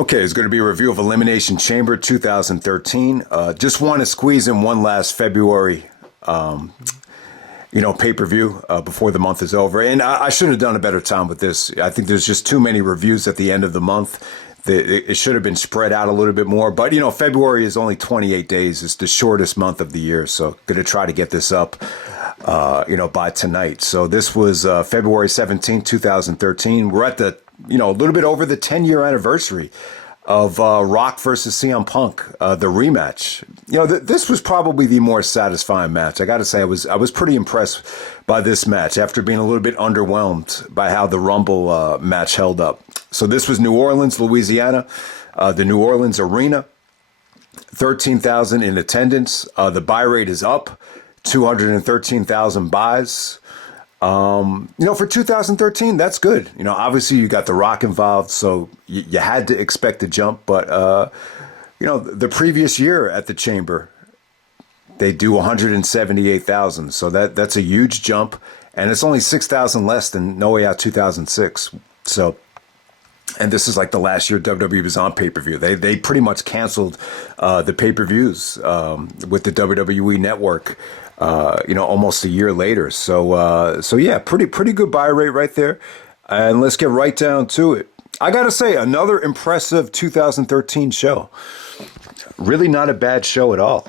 Okay, it's going to be a review of Elimination Chamber 2013. Just want to squeeze in one last February, pay-per-view before the month is over. And I should have done a better time with this. I think there's just too many reviews at the end of the month. It should have been spread out a little bit more. But, February is only 28 days. It's the shortest month of the year. So going to try to get this up, by tonight. So this was February 17, 2013. We're at the a little bit over the 10-year anniversary of Rock versus CM Punk, the rematch. This was probably the more satisfying match. I got to say, I was pretty impressed by this match after being a little bit underwhelmed by how the Rumble match held up. So this was New Orleans, Louisiana, the New Orleans Arena, 13,000 in attendance. The buy rate is up, 213,000 buys. For 2013, that's good. Obviously you got The Rock involved, so you had to expect a jump. But, the previous year at the Chamber, they do 178,000. So that's a huge jump. And it's only 6,000 less than No Way Out 2006. So, and this is like the last year WWE was on pay-per-view. They pretty much canceled the pay-per-views with the WWE Network. Almost a year later. So yeah, pretty good buy rate right there. And let's get right down to it. I got to say, another impressive 2013 show. Really not a bad show at all.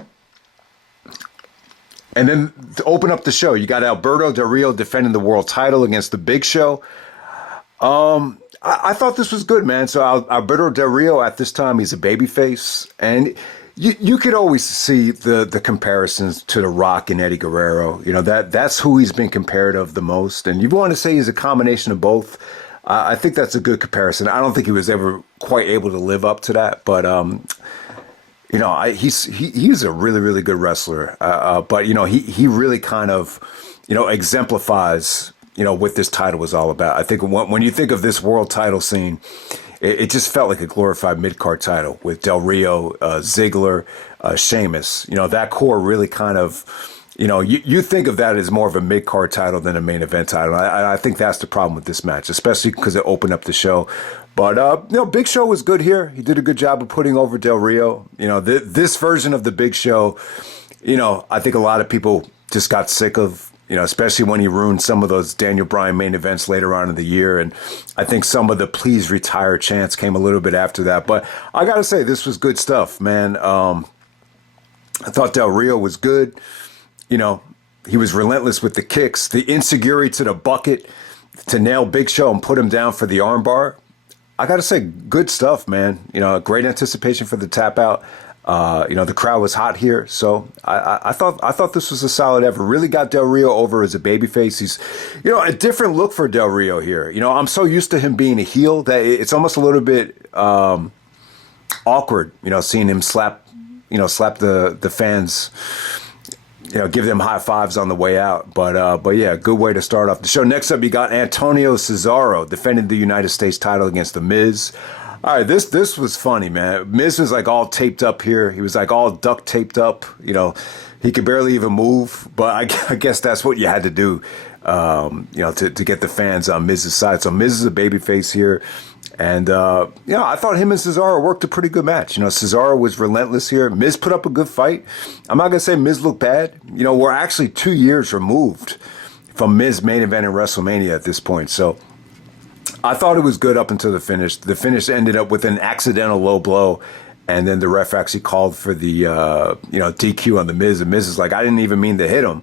And then to open up the show, you got Alberto Del Rio defending the world title against the Big Show. I thought this was good, man. So Alberto Del Rio at this time, he's a babyface, and you could always see the comparisons to The Rock and Eddie Guerrero. That's who he's been compared of the most. And you want to say he's a combination of both. I think that's a good comparison. I don't think he was ever quite able to live up to that. But, he's a really, really good wrestler. But he really kind of, exemplifies, what this title was all about. I think when you think of this world title scene, it just felt like a glorified mid-card title with Del Rio, Ziggler, Sheamus. That core really kind of, you think of that as more of a mid-card title than a main event title. I think that's the problem with this match, especially because it opened up the show. But, Big Show was good here. He did a good job of putting over Del Rio. This version of the Big Show, I think a lot of people just got sick of, especially when he ruined some of those Daniel Bryan main events later on in the year. And I think some of the please retire chants came a little bit after that. But I got to say, this was good stuff, man. I thought Del Rio was good. He was relentless with the kicks, the insecurity to the bucket to nail Big Show and put him down for the armbar. I got to say, good stuff, man. Great anticipation for the tap out. The crowd was hot here, so I thought this was a solid effort. Really got Del Rio over as a babyface. He's, a different look for Del Rio here. I'm so used to him being a heel that it's almost a little bit awkward, seeing him slap the fans, give them high fives on the way out. But yeah, good way to start off the show. Next up, you got Antonio Cesaro defending the United States title against The Miz. All right, this was funny, man. Miz was like all taped up here. He was like all duct taped up. He could barely even move. But I guess that's what you had to do, to get the fans on Miz's side. So Miz is a babyface here. And, I thought him and Cesaro worked a pretty good match. Cesaro was relentless here. Miz put up a good fight. I'm not going to say Miz looked bad. We're actually 2 years removed from Miz main event in WrestleMania at this point. So I thought it was good up until the finish. The finish ended up with an accidental low blow, and then the ref actually called for the DQ on the Miz. And Miz is like, I didn't even mean to hit him.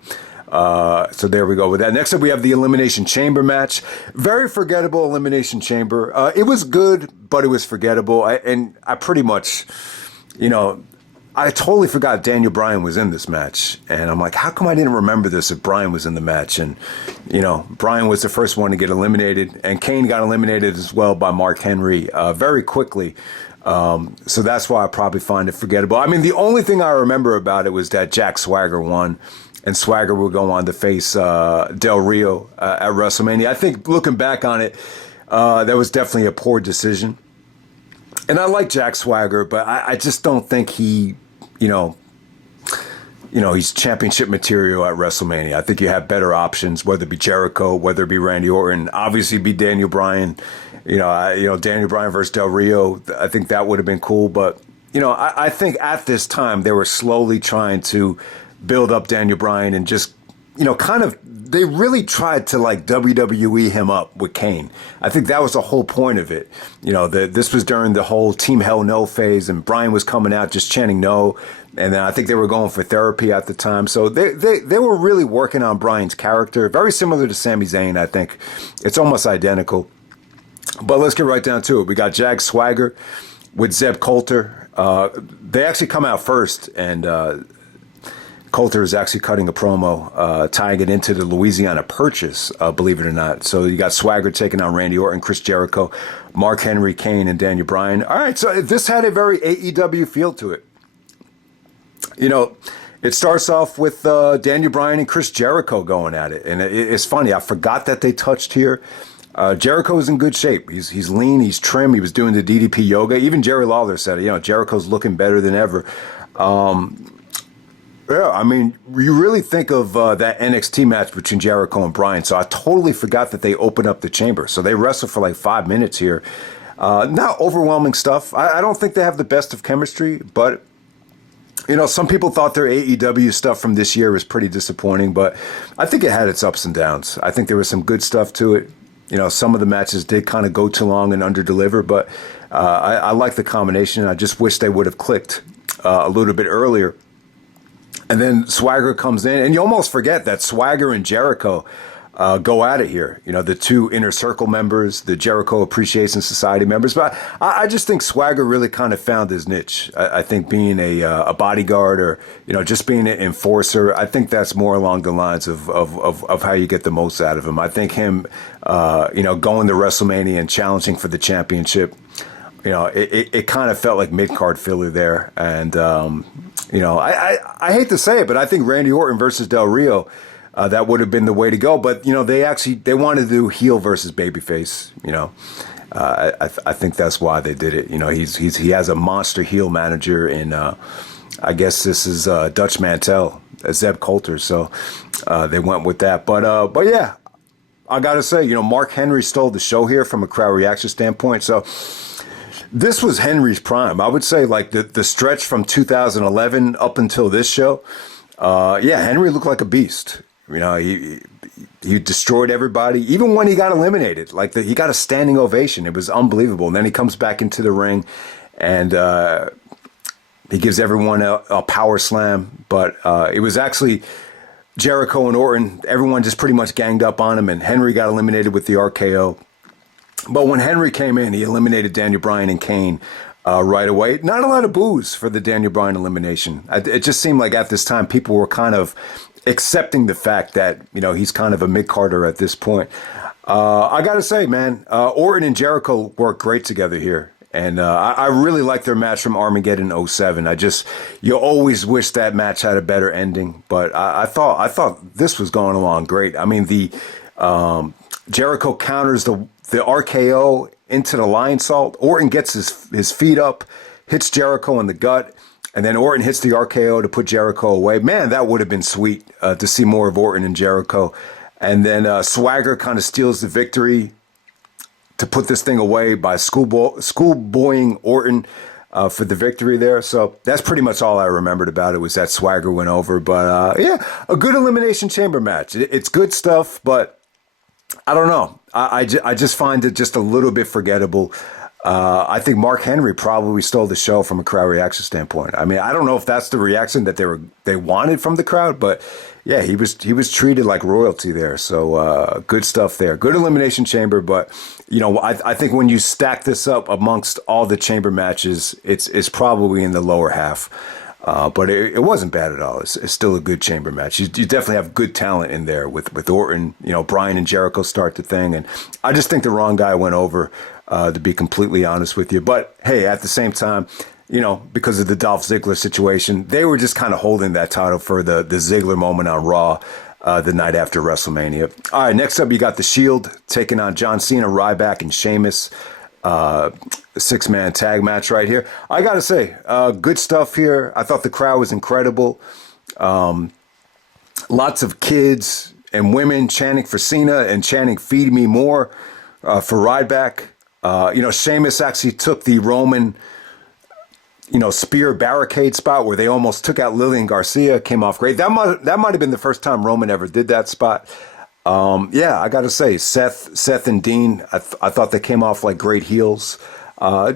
So there we go with that. Next up, we have the Elimination Chamber match. Very forgettable Elimination Chamber. It was good, but it was forgettable. I pretty much, I totally forgot Daniel Bryan was in this match. And I'm like, how come I didn't remember this if Bryan was in the match? And, Bryan was the first one to get eliminated. And Kane got eliminated as well by Mark Henry very quickly. So that's why I probably find it forgettable. I mean, the only thing I remember about it was that Jack Swagger won. And Swagger will go on to face Del Rio at WrestleMania. I think looking back on it, that was definitely a poor decision. And I like Jack Swagger, but I just don't think he, he's championship material at WrestleMania. I think you have better options, whether it be Jericho, whether it be Randy Orton, obviously be Daniel Bryan. Daniel Bryan versus Del Rio. I think that would have been cool. But, I think at this time they were slowly trying to build up Daniel Bryan and just, they really tried to like WWE him up with Kane. I think that was the whole point of it. This was during the whole Team Hell No phase, and Bryan was coming out just chanting no. And then I think they were going for therapy at the time. So they were really working on Bryan's character. Very similar to Sami Zayn, I think. It's almost identical. But let's get right down to it. We got Jag Swagger with Zeb Coulter. They actually come out first, and Coulter is actually cutting a promo, tying it into the Louisiana Purchase, believe it or not. So you got Swagger taking on Randy Orton, Chris Jericho, Mark Henry, Kane, and Daniel Bryan. All right, so this had a very AEW feel to it. It starts off with Daniel Bryan and Chris Jericho going at it. And it's funny, I forgot that they touched here. Jericho is in good shape. He's lean, he's trim, he was doing the DDP yoga. Even Jerry Lawler said it, Jericho's looking better than ever. Yeah, I mean, you really think of that NXT match between Jericho and Bryan. So I totally forgot that they opened up the chamber. So they wrestled for like 5 minutes here. Not overwhelming stuff. I don't think they have the best of chemistry, but some people thought their AEW stuff from this year was pretty disappointing, but I think it had its ups and downs. I think there was some good stuff to it. Some of the matches did kind of go too long and underdeliver, but I like the combination. I just wish they would have clicked a little bit earlier. And then Swagger comes in, and you almost forget that Swagger and Jericho go at it here. The two Inner Circle members, the Jericho Appreciation Society members. But I just think Swagger really kind of found his niche. I think being a bodyguard or, just being an enforcer, I think that's more along the lines of how you get the most out of him. I think him, going to WrestleMania and challenging for the championship, it kind of felt like mid-card filler there. And, I hate to say it, but I think Randy Orton versus Del Rio, that would have been the way to go. But, they wanted to do heel versus babyface, I think that's why they did it. He has a monster heel manager in, I guess this is Dutch Mantel, Zeb Coulter. So they went with that. But yeah, I got to say, Mark Henry stole the show here from a crowd reaction standpoint. So this was Henry's prime. I would say like the stretch from 2011 up until this show. Henry looked like a beast. He destroyed everybody, even when he got eliminated. He got a standing ovation. It was unbelievable. And then he comes back into the ring, and he gives everyone a power slam. But it was actually Jericho and Orton. Everyone just pretty much ganged up on him, and Henry got eliminated with the RKO. But when Henry came in, he eliminated Daniel Bryan and Kane right away. Not a lot of boos for the Daniel Bryan elimination. It just seemed like at this time people were kind of accepting the fact that, he's kind of a mid-carder at this point. I got to say, man, Orton and Jericho work great together here. And I really like their match from Armageddon 07. You always wish that match had a better ending. But I thought this was going along great. I mean, the Jericho counters the RKO into the lion salt. Orton gets his feet up, hits Jericho in the gut, and then Orton hits the RKO to put Jericho away. Man, that would have been sweet to see more of Orton and Jericho. And then Swagger kind of steals the victory to put this thing away by schoolboying Orton for the victory there. So that's pretty much all I remembered about it, was that Swagger went over. But a good Elimination Chamber match. It's good stuff, but I don't know. I just find it just a little bit forgettable. I think Mark Henry probably stole the show from a crowd reaction standpoint. I mean, I don't know if that's the reaction that they wanted from the crowd, but yeah, he was treated like royalty there. So good stuff there. Good Elimination Chamber, but I think when you stack this up amongst all the chamber matches, it's probably in the lower half. But it wasn't bad at all. It's still a good chamber match. You definitely have good talent in there with Orton. Bryan and Jericho start the thing, and I just think the wrong guy went over, to be completely honest with you. But hey, at the same time, because of the Dolph Ziggler situation, they were just kind of holding that title for the Ziggler moment on Raw the night after WrestleMania. All right, next up you got The Shield taking on John Cena, Ryback, and Sheamus. 6-man tag match right here. I gotta say, good stuff here. I thought the crowd was incredible. Lots of kids and women chanting for Cena and chanting "Feed me more" for Ryback. Sheamus actually took the Roman, spear barricade spot where they almost took out Lillian Garcia. Came off great. That might have been the first time Roman ever did that spot. I got to say, Seth and Dean, I thought they came off like great heels.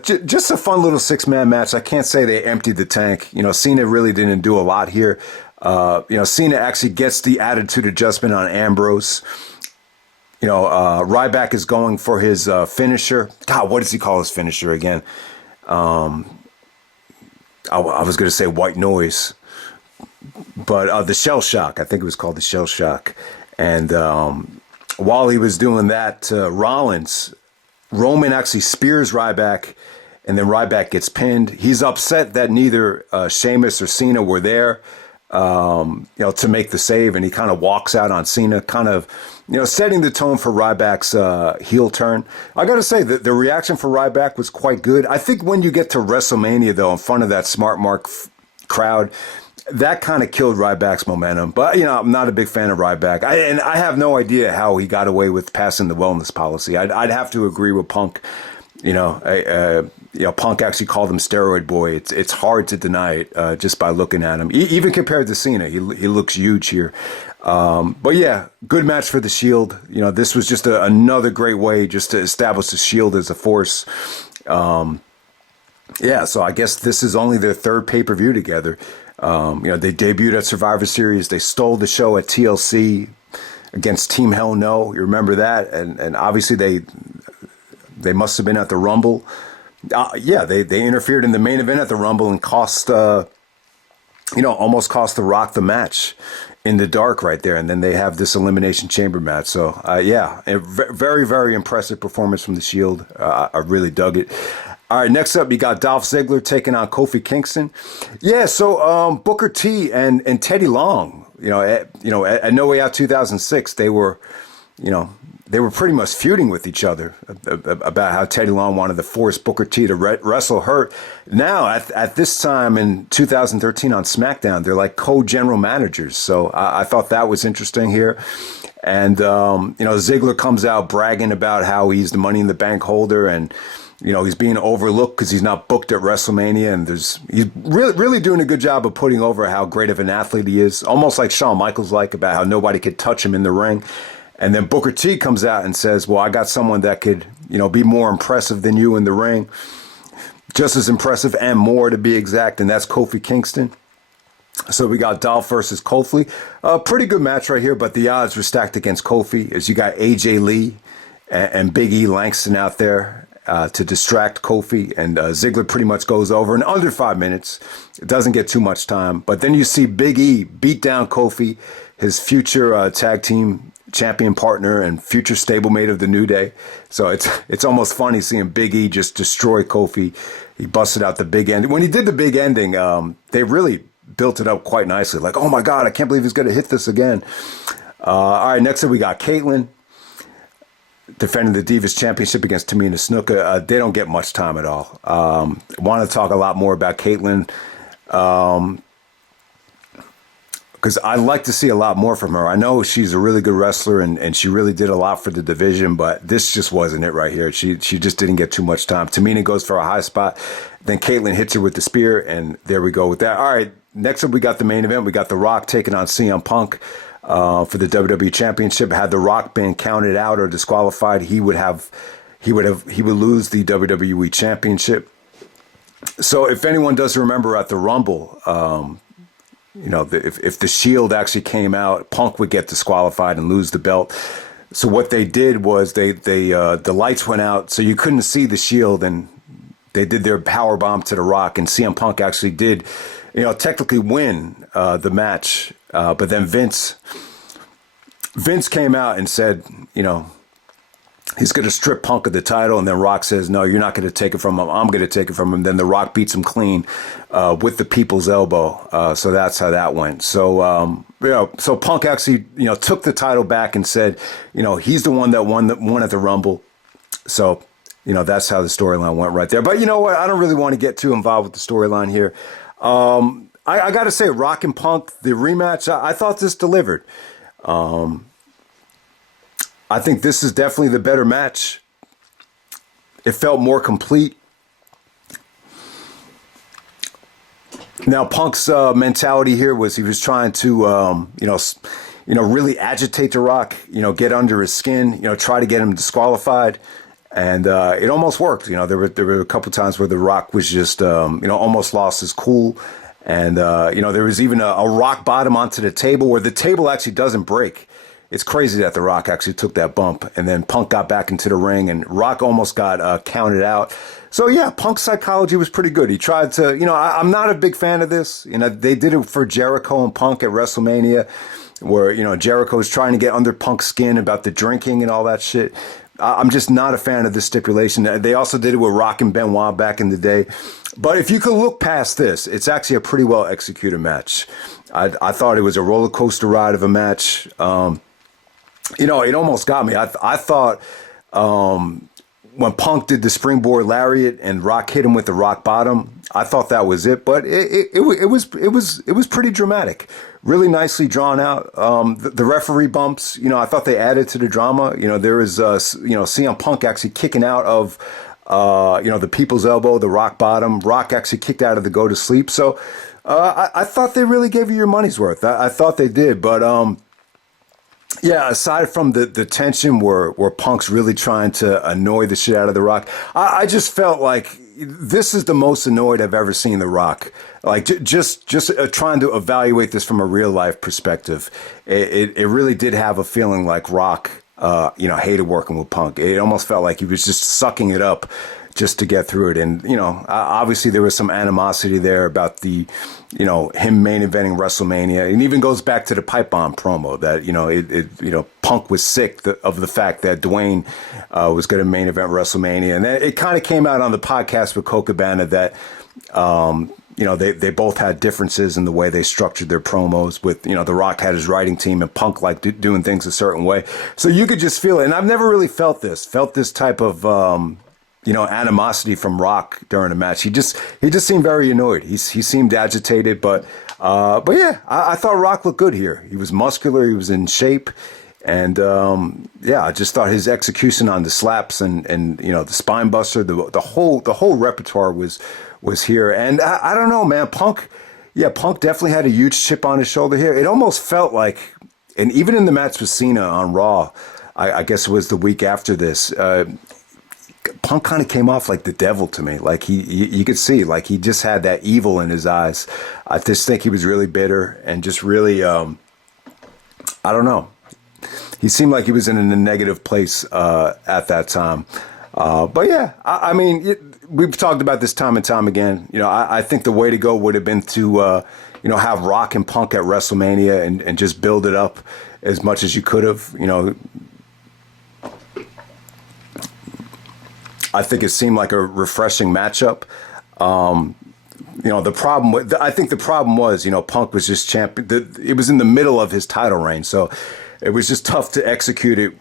Just a fun little 6-man match. I can't say they emptied the tank. Cena really didn't do a lot here. Cena actually gets the attitude adjustment on Ambrose. Ryback is going for his finisher. God, what does he call his finisher again? I was going to say white noise, but the shell shock. I think it was called the shell shock. And while he was doing that, Roman actually spears Ryback, and then Ryback gets pinned. He's upset that neither Sheamus or Cena were there, to make the save, and he kind of walks out on Cena, kind of, setting the tone for Ryback's heel turn. I got to say that the reaction for Ryback was quite good. I think when you get to WrestleMania, though, in front of that Smart Mark crowd, that kind of killed Ryback's momentum. But, I'm not a big fan of Ryback. I have no idea how he got away with passing the wellness policy. I'd have to agree with Punk. Punk actually called him Steroid Boy. It's hard to deny it just by looking at him. Even compared to Cena, he looks huge here. But yeah, good match for the Shield. This was just another great way just to establish the Shield as a force. So I guess this is only their third pay-per-view together. They debuted at Survivor Series. They stole the show at TLC against Team Hell No. You remember that? And obviously they must have been at the Rumble. They interfered in the main event at the Rumble and cost, almost cost The Rock the match in the dark right there. And then they have this Elimination Chamber match. So, a very, very impressive performance from the Shield. I really dug it. All right, next up, you got Dolph Ziggler taking on Kofi Kingston. Yeah, so Booker T and Teddy Long, at No Way Out 2006, they were pretty much feuding with each other about how Teddy Long wanted to force Booker T to wrestle Hurt. Now, at this time in 2013 on SmackDown, they're like co-general managers. So I thought that was interesting here. And, Ziggler comes out bragging about how he's the Money in the Bank holder and, he's being overlooked because he's not booked at WrestleMania. And he's really, really doing a good job of putting over how great of an athlete he is. Almost like Shawn Michaels, about how nobody could touch him in the ring. And then Booker T comes out and says, well, I got someone that could, be more impressive than you in the ring. Just as impressive and more, to be exact. And that's Kofi Kingston. So we got Dolph versus Kofi. A pretty good match right here, but the odds were stacked against Kofi as you got AJ Lee and Big E Langston out there to distract Kofi. And Ziggler pretty much goes over in under 5 minutes. It doesn't get too much time. But then you see Big E beat down Kofi, his future tag team champion partner and future stablemate of the New Day. So it's almost funny seeing Big E just destroy Kofi. He busted out the big ending. When he did the big ending, they really built it up quite nicely. Like, oh my God, I can't believe he's going to hit this again. All right, next up we got Kaitlyn defending the Divas Championship against Tamina Snuka. They don't get much time at all. Want to talk a lot more about Kaitlyn. Because I'd like to see a lot more from her. I know she's a really good wrestler and she really did a lot for the division, but this just wasn't it right here. She just didn't get too much time. Tamina goes for a high spot. Then Kaitlyn hits her with the spear, and there we go with that. All right, next up we got the main event. We got The Rock taking on CM Punk for the WWE Championship. Had The Rock been counted out or disqualified, he would lose the WWE Championship. So if anyone does remember at the Rumble, if the Shield actually came out, Punk would get disqualified and lose the belt. So what they did was the lights went out, so you couldn't see the Shield, and they did their power bomb to The Rock, and CM Punk actually did, technically win the match. But then Vince came out and said, he's going to strip Punk of the title, and then Rock says, no, you're not going to take it from him. I'm going to take it from him. Then The Rock beats him clean with the people's elbow. So that's how that went. So, so Punk actually, took the title back and said, he's the one that won at the Rumble. So, that's how the storyline went right there. But you know what? I don't really want to get too involved with the storyline here. I got to say, Rock and Punk, the rematch, I thought this delivered. I think this is definitely the better match. It felt more complete. Now, Punk's mentality here was he was trying to, really agitate The Rock, get under his skin, try to get him disqualified. And it almost worked. There were a couple times where The Rock was just, almost lost his cool. And, there was even a rock bottom onto the table where the table actually doesn't break. It's crazy that The Rock actually took that bump. And then Punk got back into the ring and Rock almost got counted out. So, yeah, Punk's psychology was pretty good. He tried to, I'm not a big fan of this. They did it for Jericho and Punk at WrestleMania where, Jericho's trying to get under Punk's skin about the drinking and all that shit. I'm just not a fan of this stipulation. They also did it with Rock and Benoit back in the day. But if you could look past this, it's actually a pretty well executed match. I thought it was a roller coaster ride of a match. It almost got me. I thought when Punk did the springboard lariat and Rock hit him with the rock bottom, I thought that was it. But it was pretty dramatic. Really nicely drawn out. The referee bumps, I thought they added to the drama. There was, CM Punk actually kicking out of, the people's elbow, the rock bottom. Rock actually kicked out of the go to sleep. So I thought they really gave you your money's worth. I thought they did. But yeah, aside from the tension where Punk's really trying to annoy the shit out of The Rock, I just felt like this is the most annoyed I've ever seen The Rock. Like just trying to evaluate this from a real life perspective. It really did have a feeling like Rock, hated working with Punk. It almost felt like he was just sucking it up just to get through it. And, obviously there was some animosity there about the, him main eventing WrestleMania. And even goes back to the pipe bomb promo that, Punk was sick of the fact that Dwayne was going to main event WrestleMania. And then it kind of came out on the podcast with Colt Cabana that, they both had differences in the way they structured their promos with, The Rock had his writing team and Punk liked doing things a certain way. So you could just feel it. And I've never really felt this type of, animosity from Rock during a match. He just seemed very annoyed. He seemed agitated, but yeah, I thought Rock looked good here. He was muscular. He was in shape. And, I just thought his execution on the slaps and the spine buster, the whole repertoire was here. And I don't know, man, Punk definitely had a huge chip on his shoulder here. It almost felt like, and even in the match with Cena on Raw, I guess it was the week after this, Punk kind of came off like the devil to me. Like you could see, like he just had that evil in his eyes. I just think he was really bitter and just really, I don't know. He seemed like he was in a negative place at that time. But yeah, I mean, we've talked about this time and time again. I think the way to go would have been to, have Rock and Punk at WrestleMania and just build it up as much as you could have. I think it seemed like a refreshing matchup. I think the problem was, Punk was just champion. It was in the middle of his title reign, so it was just tough to execute it,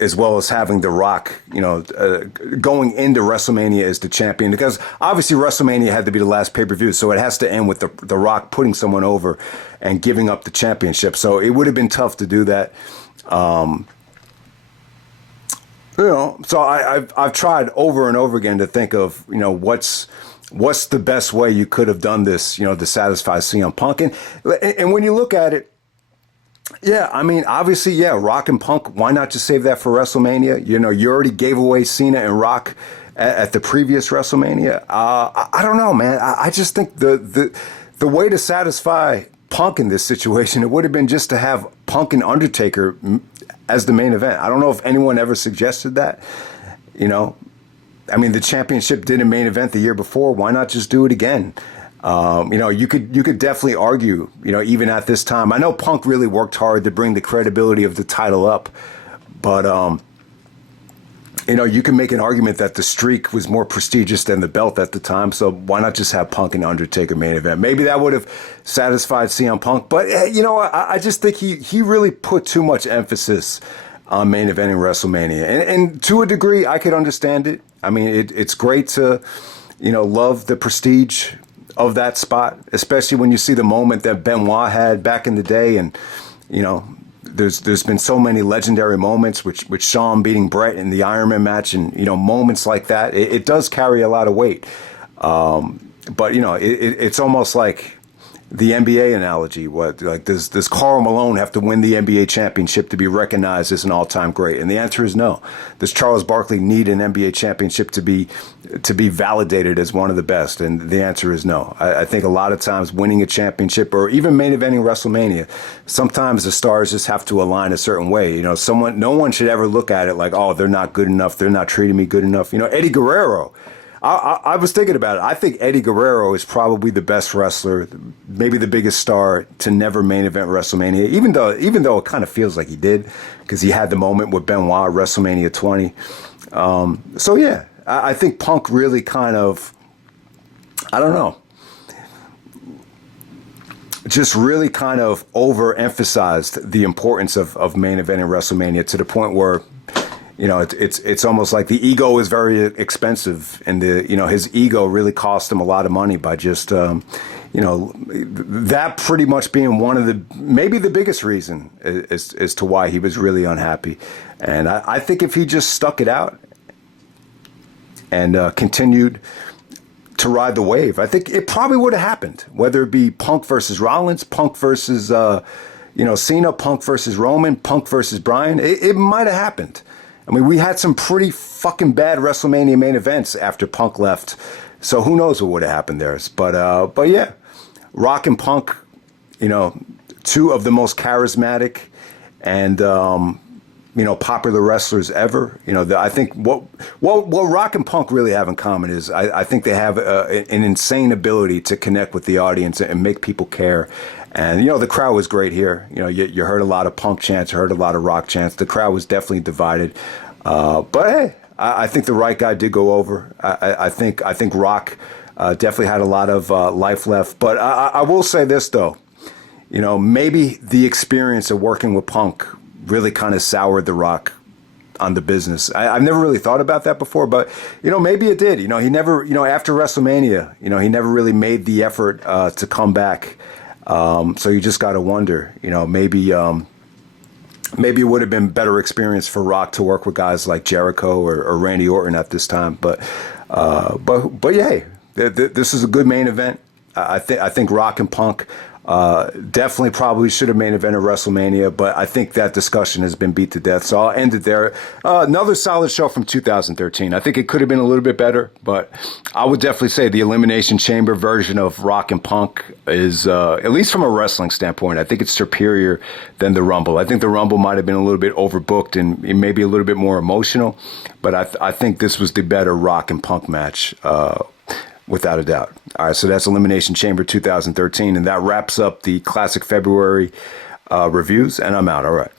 as well as having The Rock, going into WrestleMania as the champion, because obviously WrestleMania had to be the last pay-per-view, so it has to end with the Rock putting someone over and giving up the championship. So it would have been tough to do that. So I've tried over and over again to think of, what's the best way you could have done this, to satisfy CM Punk. And when you look at it, yeah, I mean, obviously, yeah, Rock and Punk, why not just save that for WrestleMania? You already gave away Cena and Rock at the previous WrestleMania. I don't know, man. I just think the way to satisfy Punk in this situation, it would have been just to have Punk and Undertaker as the main event. I don't know if anyone ever suggested that. I mean, the championship did a main event the year before. Why not just do it again? You could definitely argue, even at this time. I know Punk really worked hard to bring the credibility of the title up, but you can make an argument that the streak was more prestigious than the belt at the time. So why not just have Punk and Undertaker main event? Maybe that would have satisfied CM Punk. But, I just think he really put too much emphasis on main eventing WrestleMania. And to a degree, I could understand it. I mean, it's great to, love the prestige of that spot, especially when you see the moment that Benoit had back in the day. And, you know, there's been so many legendary moments, with Shawn beating Brett in the Iron Man match, and, you know, moments like that. It does carry a lot of weight. But, you know, it's almost like the NBA analogy. Does Karl Malone have to win the NBA championship to be recognized as an all-time great? And the answer is no. Does Charles Barkley need an NBA championship to be validated as one of the best? And the answer is no. I think a lot of times winning a championship, or even main eventing WrestleMania, sometimes the stars just have to align a certain way. You know, no one should ever look at it like, oh, they're not good enough, they're not treating me good enough. You know, Eddie Guerrero. I was thinking about it. I think Eddie Guerrero is probably the best wrestler, maybe the biggest star to never main event WrestleMania, even though it kind of feels like he did, because he had the moment with Benoit at WrestleMania 20. So yeah, I think Punk really kind of, I don't know, just really kind of overemphasized the importance of main eventing WrestleMania, to the point where, you know, it's almost like the ego is very expensive, and his ego really cost him a lot of money by just, that pretty much being one of maybe the biggest reason as to why he was really unhappy. And I think if he just stuck it out and continued to ride the wave, I think it probably would have happened, whether it be Punk versus Rollins, Punk versus, Cena, Punk versus Roman, Punk versus Bryan. It might have happened. I mean, we had some pretty fucking bad WrestleMania main events after Punk left, so who knows what would have happened there. But yeah, Rock and Punk, you know, two of the most charismatic and popular wrestlers ever. You know, I think what Rock and Punk really have in common is I think they have an insane ability to connect with the audience and make people care. And, you know, the crowd was great here. You know, you heard a lot of Punk chants, you heard a lot of Rock chants. The crowd was definitely divided. But hey, I think the right guy did go over. I think Rock definitely had a lot of life left. But I will say this, though. You know, maybe the experience of working with Punk really kind of soured the Rock on the business. I've never really thought about that before, but, you know, maybe it did. You know, he never, you know, after WrestleMania, you know, he never really made the effort to come back. So you just got to wonder, you know, maybe it would have been better experience for Rock to work with guys like Jericho or Randy Orton at this time. But yeah, this is a good main event. I think Rock and Punk definitely probably should have main evented WrestleMania, but I think that discussion has been beat to death. So I'll end it there. Another solid show from 2013. I think it could have been a little bit better, but I would definitely say the Elimination Chamber version of Rock and Punk is, at least from a wrestling standpoint, I think it's superior than the Rumble. I think the Rumble might have been a little bit overbooked and maybe a little bit more emotional, but I think this was the better Rock and Punk match, without a doubt. All right, so that's Elimination Chamber 2013, and that wraps up the Classic February reviews, and I'm out. All right.